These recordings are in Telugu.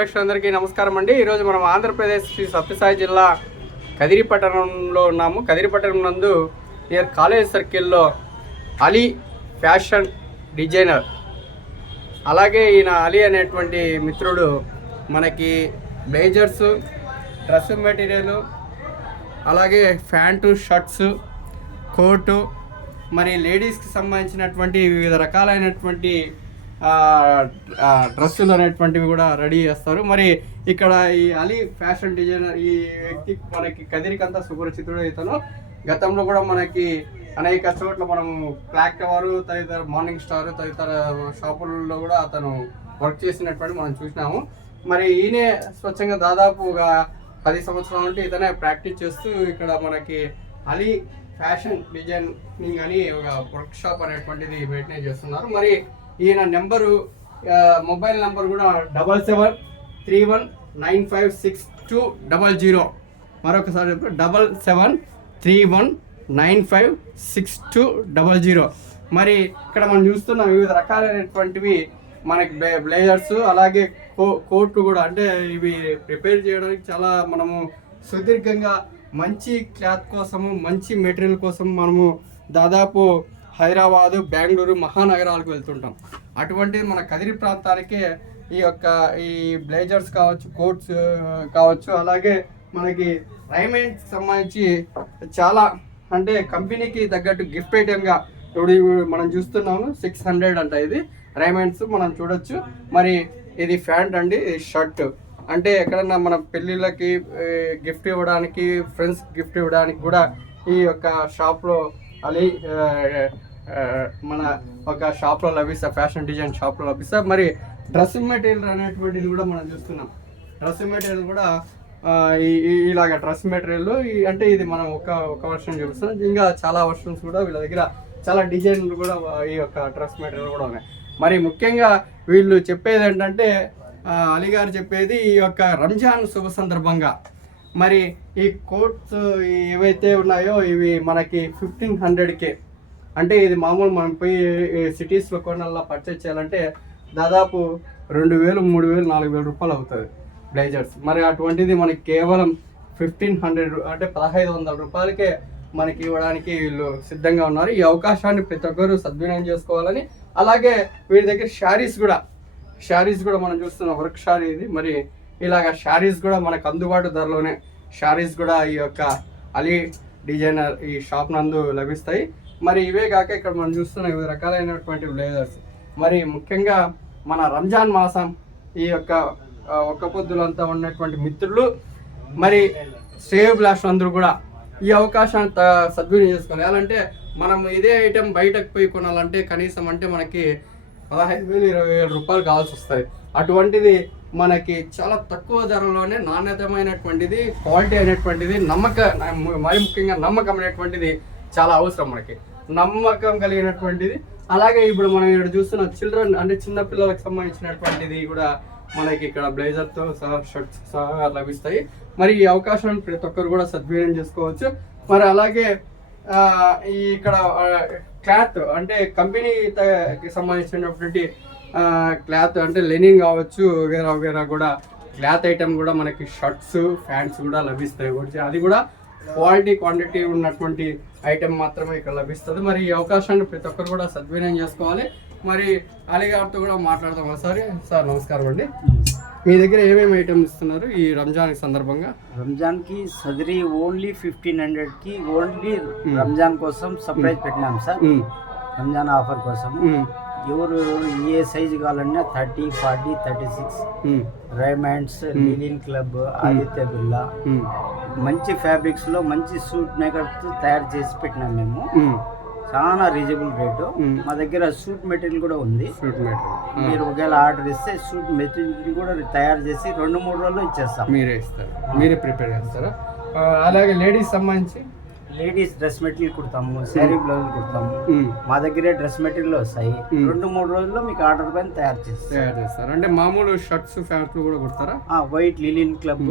ప్రేక్షకులందరికీ నమస్కారం అండి. ఈరోజు మనం ఆంధ్రప్రదేశ్ శ్రీ సత్యసాయి జిల్లా కదిరి పట్టణంలో ఉన్నాము. కదిరి పట్టణం నందు నియర్ కాలేజ్ సర్కిల్లో అలీ ఫ్యాషన్ డిజైనర్. అలాగే ఈయన అలీ అనేటువంటి మిత్రుడు మనకి బ్లేజర్స్ డ్రెస్ మెటీరియల్ అలాగే ప్యాంటు షర్ట్స్ కోటు మరి లేడీస్కి సంబంధించినటువంటి వివిధ రకాలైనటువంటి డ్రెస్సులు అనేటువంటివి కూడా రెడీ చేస్తారు. మరి ఇక్కడ ఈ అలీ ఫ్యాషన్ డిజైనర్ ఈ వ్యక్తి మనకి కదిరికంతా సుపరిచితుడు ఇతను. గతంలో కూడా మనకి అనేక చోట్ల మనం క్లాక్ టవర్ తదితర మార్నింగ్ స్టార్ తదితర షాపులలో కూడా అతను వర్క్ చేసినటువంటి మనం చూసినాము. మరి ఈయనే స్వచ్ఛంగా దాదాపు ఒక పది సంవత్సరాల నుండి ఇతనే ప్రాక్టీస్ చేస్తూ ఇక్కడ మనకి అలీ ఫ్యాషన్ డిజైనింగ్ అని ఒక వర్క్ షాప్ అనేటువంటిది మెయింటైన్ చేస్తున్నారు. మరి ఈయన నెంబరు మొబైల్ నెంబర్ కూడా double seven three one nine five six two double zero. మరొకసారి double seven three one nine five six two double zero. మరి ఇక్కడ మనం చూస్తున్న వివిధ రకాలైనటువంటివి మనకి బ్లే- బ్లేజర్స్ అలాగే కో కోట్లు కూడా అంటే ఇవి ప్రిపేర్ చేయడానికి చాలా మనము సుదీర్ఘంగా మంచి క్లాత్ కోసము మంచి మెటీరియల్ కోసం మనము దాదాపు హైదరాబాదు బెంగళూరు మహానగరాలకు వెళ్తుంటాం. అటువంటిది మన కదిరి ప్రాంతానికే ఈ యొక్క ఈ బ్లేజర్స్ కావచ్చు కోట్స్ కావచ్చు అలాగే మనకి రైమెంట్ సంబంధించి చాలా అంటే కంపెనీకి తగ్గట్టు గిఫ్ట్ ఐటెంగా ఇప్పుడు మనం చూస్తున్నాము సిక్స్ హండ్రెడ్ అంట ఇది. రైమెంట్స్ మనం చూడొచ్చు. మరి ఇది ప్యాంట్ అండి ఇది షర్ట్. అంటే ఎక్కడన్నా మన పెళ్ళిళ్ళకి గిఫ్ట్ ఇవ్వడానికి ఫ్రెండ్స్ గిఫ్ట్ ఇవ్వడానికి కూడా ఈ యొక్క షాప్లో అలీ మన ఒక షాప్లో లభిస్తాయి ఫ్యాషన్ డిజైన్ షాప్లో లభిస్తాయి మరి డ్రెస్సింగ్ మెటీరియల్ అనేటువంటిది కూడా మనం చూస్తున్నాం. డ్రెస్సింగ్ మెటీరియల్ కూడా ఈ- ఇలాగ డ్రెస్ మెటీరియల్ అంటే ఇది మనం ఒక ఒక వర్షన్ చూపిస్తున్నాం. ఇంకా చాలా వర్షన్స్ కూడా వీళ్ళ దగ్గర చాలా డిజైన్లు కూడా ఈ యొక్క డ్రెస్ మెటీరియల్ కూడా ఉన్నాయి. మరి ముఖ్యంగా వీళ్ళు చెప్పేది ఏంటంటే ఆ, అలీ గారు చెప్పేది ఈ యొక్క రంజాన్ శుభ సందర్భంగా. మరి ఈ కోట్స్ ఏవైతే ఉన్నాయో ఇవి మనకి ఫిఫ్టీన్ హండ్రెడ్కే అంటే ఇది మామూలు మనం పోయి సిటీస్లో కొనల్లా పర్చేజ్ చేయాలంటే దాదాపు రెండు వేలు మూడు వేలు నాలుగు వేల రూపాయలు అవుతుంది బ్లేజర్స్ మరి అటువంటిది మనకి కేవలం ఫిఫ్టీన్ హండ్రెడ్ అంటే పదహైదు వందల రూపాయలకే మనకి ఇవ్వడానికి వీళ్ళు సిద్ధంగా ఉన్నారు. ఈ అవకాశాన్ని ప్రతి ఒక్కరూ సద్వినియోగం చేసుకోవాలని అలాగే వీరి దగ్గర శారీస్ కూడా శారీస్ కూడా మనం చూస్తున్న వర్క్ శారీ ఇది. మరి ఇలాగ శారీస్ కూడా మనకు అందుబాటు ధరలోనే శారీస్ కూడా ఈ యొక్క అలీ డిజైనర్ ఈ షాప్ నందు లభిస్తాయి. మరి ఇవే కాక ఇక్కడ మనం చూస్తున్న వివిధ రకాలైనటువంటి బ్లేజర్స్ మరి ముఖ్యంగా మన రంజాన్ మాసం ఈ యొక్క ఒక్క పొద్దులంతా ఉన్నటువంటి మిత్రులు మరి సేవ్ బ్లాస్ట్ అందరూ కూడా ఈ అవకాశాన్ని త- సద్వినియోగం చేసుకోవాలి ఎలా అంటే మనం ఇదే ఐటెం బయటకు పోయి కొనాలంటే కనీసం అంటే మనకి పదహైదు వేలు ఇరవై వేల రూపాయలు కావాల్సి వస్తాయి. అటువంటిది మనకి చాలా తక్కువ ధరలోనే నాణ్యతమైనటువంటిది క్వాలిటీ అయినటువంటిది నమ్మక మరి ముఖ్యంగా నమ్మకం అనేటువంటిది చాలా అవసరం మనకి. నమ్మకం కలిగినటువంటిది అలాగే ఇప్పుడు మనం ఇక్కడ చూస్తున్న చిల్డ్రన్ అంటే చిన్నపిల్లలకు సంబంధించినటువంటిది కూడా మనకి ఇక్కడ బ్లేజర్తో సహా షర్ట్స్ సహా లభిస్తాయి. మరి ఈ అవకాశాన్ని ప్రతి ఒక్కరు కూడా సద్వినియోగం చేసుకోవచ్చు. మరి అలాగే ఈ ఇక్కడ క్లాత్ అంటే కంపెనీకి సంబంధించినటువంటి క్లాత్ అంటే లెనిన్ కావచ్చు వగేరా వగేరా కూడా. క్లాత్ ఐటమ్ కూడా మనకి షర్ట్స్ ప్యాంట్స్ కూడా లభిస్తాయి. ఒకటి అది కూడా క్వాలిటీ క్వాంటిటీ ఉన్నటువంటి ఐటెం మాత్రమే ఇక్కడ లభిస్తుంది. మరి ఈ అవకాశాన్ని ప్రతి ఒక్కరు కూడా సద్వినియోగం చేసుకోవాలి. మరి అలీ గారితో కూడా మాట్లాడదాం. ఒకసారి సార్ నమస్కారం అండి. మీ దగ్గర ఏమేమి ఐటమ్స్ ఇస్తున్నారు ఈ రంజాన్ సందర్భంగా? రంజాన్కి సదరి ఓన్లీ ఫిఫ్టీన్ హండ్రెడ్కి ఓన్లీ రంజాన్ కోసం సర్ప్రైజ్ పెట్టినాం సార్. రంజాన్ ఆఫర్ కోసం ఎవరు ఏ సైజు కావాలన్నా thirty forty thirty six Raymonds linen club Aditya Birla మంచి ఫ్యాబ్రిక్స్లో మంచి సూట్ మేకప్ తయారు చేసి పెట్టినాం మేము. చాలా రీజనబుల్ రేటు మ్మ్. మా దగ్గర సూట్ మెటీరియల్ కూడా ఉంది. షూట్ మెటీరియల్ మీరు ఒకవేళ ఆర్డర్ ఇస్తే సూట్ మెటీరియల్ కూడా తయారు చేసి రెండు మూడు రోజుల్లో ఇచ్చేస్తాం. మీరే ఇస్తారు. మీరే ప్రిపేర్ చేస్తారా? అలాగే లేడీస్ సంబంధించి? లేడీస్ డ్రెస్ మెటీరియల్ కుడతాము శారీ బ్లౌజ్ కుడతాము. మా దగ్గరే డ్రెస్ మెటీరియల్ వస్తాయి. రెండు మూడు రోజుల్లో మీకు ఆర్డర్ పైన తయారు చేస్తాం. తయారు చేస్తారు. అంటే మామూలు షర్ట్స్ ప్యాంట్లు కూడా కుడతారా? White linen club.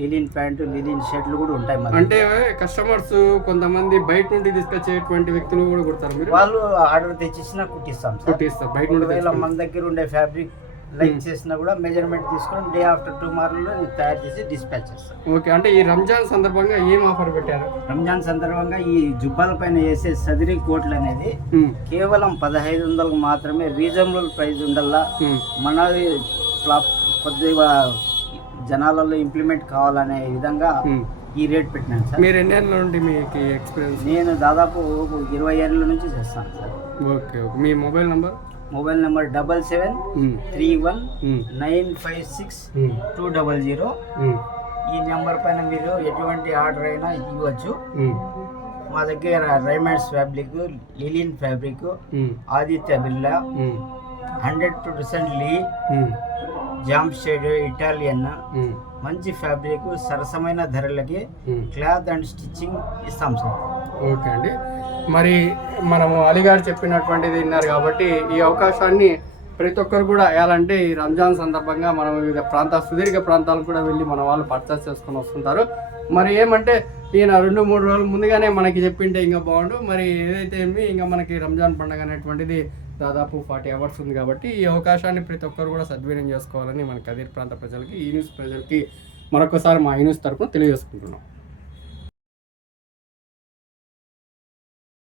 Linen pant linen షర్ట్లు కూడా ఉంటాయి అంటే కస్టమర్స్ కొంతమంది బయట నుండి తీసుకొచ్చేటువంటి వ్యక్తులు కూడా కుడతారు మీరు? వాళ్ళు ఆర్డర్ తెచ్చిచ్చినా కుట్టిస్తాం సార్. కుట్టిస్తారు. బయట నుండి మన దగ్గర ఉండే ఫ్యాబ్రిక్ లైక్ చేసినా కూడా మెజర్మెంట్ తీసుకొని డే ఆఫ్టర్ టుమారోలో తయారు చేసి డిస్పాచ్ చేస్తాను ఓకే అంటే ఈ రంజాన్ సందర్భంగా ఏం ఆఫర్ పెట్టారు? రంజాన్ సందర్భంగా ఈ జుబ్బాల పైన వేసే సదిరి కోట్లు అనేది ఉమ్, కేవలం పదహైదు వందలకు మాత్రమే రీజనబుల్ ప్రైస్ ఉండల్లా మనది ఫ్లాప్ కొద్దిగా జనాలలో ఇంప్లిమెంట్ కావాలనే విధంగా. ఈ రేట్ పెట్టినాను సార్. మీరు ఎన్ని ఏళ్ళ నుండి మీకు ఎక్స్పీరియన్స్ నేను దాదాపు ఇరవై ఏళ్ళ నుంచి చేస్తాను సార్. ఓకే ఓకే మీ mobile number mobile number double seven three one nine five six two double zero. ఈ నెంబర్ పైన మీరు ఎటువంటి ఆర్డర్ అయినా ఇవ్వచ్చు. మా దగ్గర Raymonds fabric linen fabric Aditya Birla hundred percent లీ జామ్ షేడ్ ఇటాలియన్ మంచి ఫ్యాబ్రిక్ సరసమైన ధరలకి. క్లాత్ అండ్ స్టిచ్చింగ్ ఇస్తాం సార్. ఓకే అండి. మరి మనము అలీగారు చెప్పినటువంటిది విన్నారు కాబట్టి ఈ అవకాశాన్ని ప్రతి ఒక్కరు కూడా వేయాలంటే ఈ రంజాన్ సందర్భంగా మనం వివిధ ప్రాంతాల సుదీర్ఘ ప్రాంతాలకు కూడా వెళ్ళి మన వాళ్ళు పర్చేస్ చేసుకొని వస్తుంటారు. మరి ఏమంటే ఈయన రెండు మూడు రోజుల ముందుగానే మనకి చెప్పింటే ఇంకా బాగుండు. మరి ఏదైతే ఏమి ఇంకా మనకి రంజాన్ పండుగ అనేటువంటిది దాదాపు ఫార్టీ అవర్స్ ఉంది కాబట్టి ఈ అవకాశాన్ని ప్రతి ఒక్కరు కూడా సద్వినియోగం చేసుకోవాలని మన కదిరి ప్రాంత ప్రజలకి ఈ న్యూస్ ప్రజలకి మరొకసారి మా ఈ న్యూస్ తరఫున తెలియజేసుకుంటున్నాం.